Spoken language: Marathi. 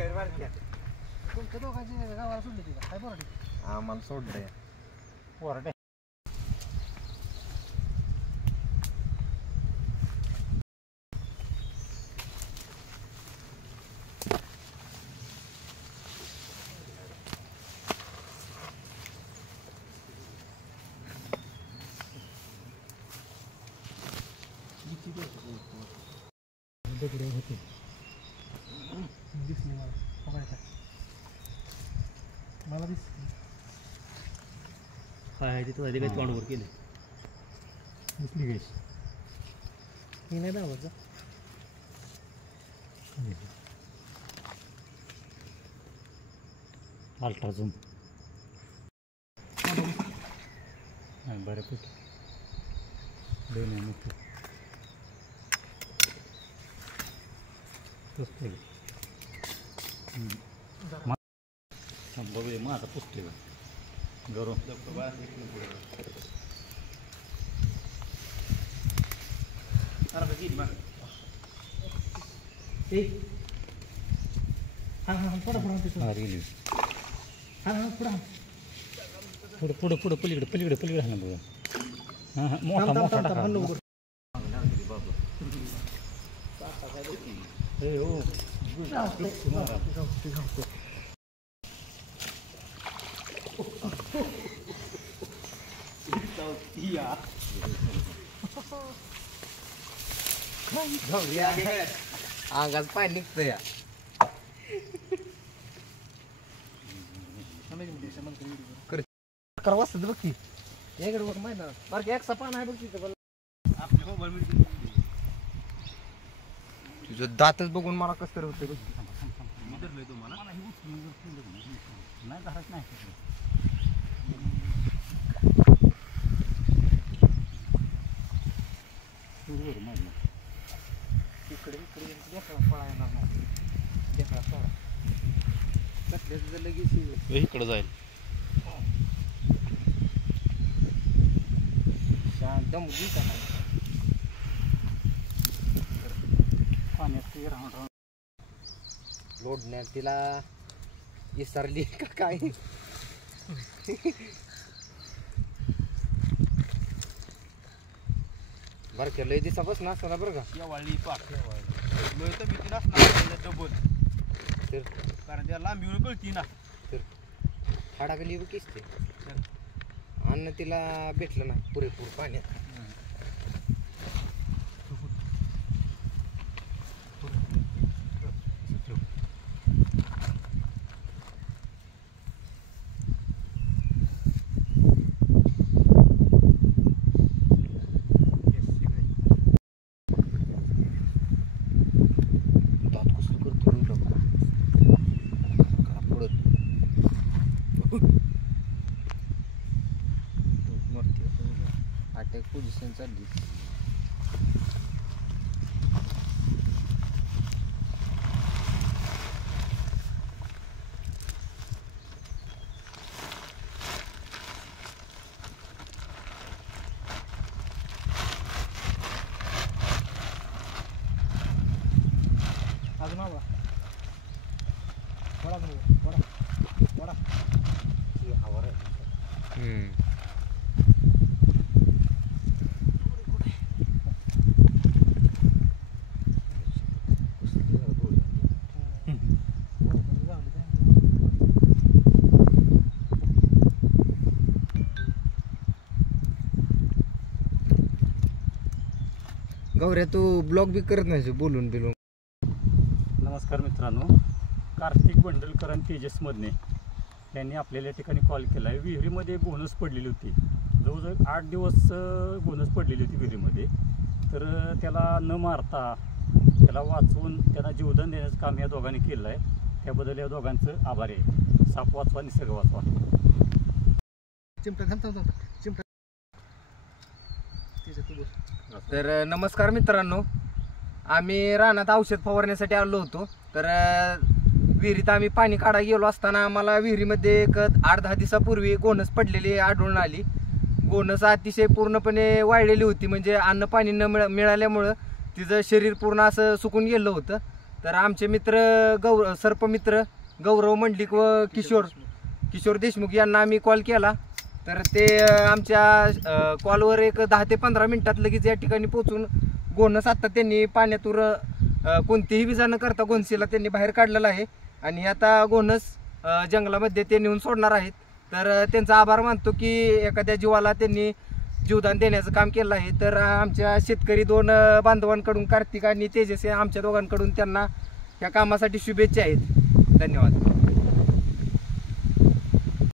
तुमच्या दोघांची गावाला सोडली ती काय बरं आम्हाला सोडलंय वरडे दगडे होते दिसली मला बघायचं मला दिसली काय आहे तिथं काही तोंडवर केले दिसली गैस मी नाही दावत जा अल्ट्रा झूम बऱ्यापैकी दोन आहे मोठं बघूया मग आता पुसते गौरव पुढे पुढे पुढे पलीकडे पलीकडे पलीकडे हा बघा हां हां मोठा मोठा टाका हे हो अंगात पाय निघतं या करा वाजतात बघ ती याकडे बघ माहिती ना बारकी एक सपान आहे बघ तिथं तुझं दातच बघून मला कसं तरी होतं नाही धरायच नाही इकडे इकडे देखा पळा येणार नाही देखा पळा कसल्याचं लगेच इकडे जाईल दम दिसा पाण्यात राहून राहून लोडण्यात तिला विसरली का काय बरं का लय दिवसापासून असताना बरं का या वाळली पाक लोय तर भीती नसणार डबल तर कारण त्या लांबीवर कळती ना तर हाडाखाली किसते अन्न तिला भेटलं ना पुरेपूर पाण्यात अटॅक पोझिशन चालली अजून आला वडा वडा वडा आवर गौऱ्या तू ब्लॉग बी करत नाही बोलून बिलून नमस्कार मित्रांनो कार्तिक बंडलकर आणि तेजस मधने यांनी आपल्याला या ठिकाणी कॉल केला आहे विहिरीमध्ये बोनस पडलेली होती जवळजवळ 8 दिवस बोनस पडलेली होती विहिरीमध्ये तर त्याला न मारता त्याला वाचवून त्यांना जीवदान देण्याचं काम या दोघांनी केलं आहे त्याबद्दल या दोघांचं आभार आहे साप वाचवा निसर्ग वाचवा चिमटा थांबता चिमटा तर नमस्कार मित्रांनो आम्ही रानात औषध फवारण्यासाठी आलो होतो तर विहिरीत आम्ही पाणी काढायला गेलो असताना आम्हाला विहिरीमध्ये एक 8-10 दिवसापूर्वी गोनस पडलेली आढळून आली गोनस अतिशय पूर्णपणे वाळलेली होती म्हणजे अन्न पाणी न मिळाल्यामुळं तिचं शरीर पूर्ण असं सुकून गेलं होतं तर आमचे मित्र सर्पमित्र गौरव मंडलिक व किशोर देशमुख यांना आम्ही कॉल केला. तर ते आमच्या कॉलवर एक 10 ते 15 मिनिटात लगेच या ठिकाणी पोहोचून घोणस आत्ता त्यांनी पाण्यातून कोणतीही विजा न करता घोणसीला त्यांनी बाहेर काढलेला आहे आणि आता घोणस जंगलामध्ये ते नेऊन सोडणार आहेत. तर त्यांचा आभार मानतो की एखाद्या जीवाला त्यांनी जीवदान देण्याचं काम केलं आहे. तर आमच्या शेतकरी 2 बांधवांकडून कार्तिक आणि तेजस आमच्या दोघांकडून त्यांना या कामासाठी शुभेच्छा आहेत. धन्यवाद.